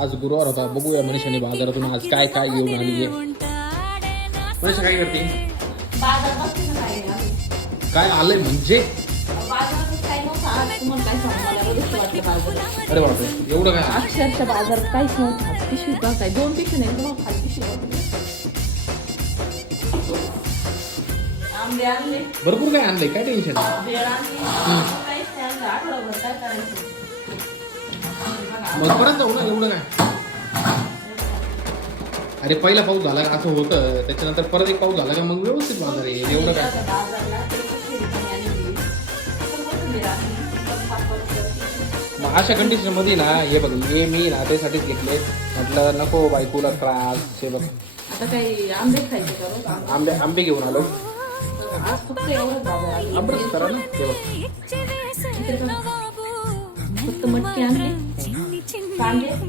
आज गुरुवार होता, बघूया मनीषाने बाजारातून आज काय काय घेऊन आली आहे. मनीषा काय करते? बाजार बसते ना काय काय आलंय म्हणजे? बाजारात काय नव्हतं आज तुम्हाला काय सांगू मला एवढंच वाटलं बाजारात. अरे बापरे, एवढं काय? अक्षरशः बाजारात काहीच नव्हतं. पिशवी का काय 2 पिशवी नाही तुम्हाला खाली पिशवी होती. आंबे आणले, भरपूर काय आणलंय, काय टेन्शन? भेळ आणली, काहीच नाही आणलं. आठवडाभर काय करायचं. मग परत जाऊ ना, एवढं काय? अरे पहिला पाऊस झाला का असं होतं, त्याच्यानंतर परत एक पाऊस झाला का मग व्यवस्थित बाजार आहे, एवढं काय? बाजारला ते पिशवी रिकामी आणली. कोथिंबीर आणली, मग अशा कंडिशन मध्ये ना हे बघ, हे मी ना त्यासाठीच घेतले. म्हटलं नको बायकोला त्रास. हे बघ आता काही आंबे खायचे का बघ. आंबे घेऊन आलो. आज फक्त एवढंच बाजार आली. आंबेच करा ना. हे बघ फक्त मटकी आणली, कांदे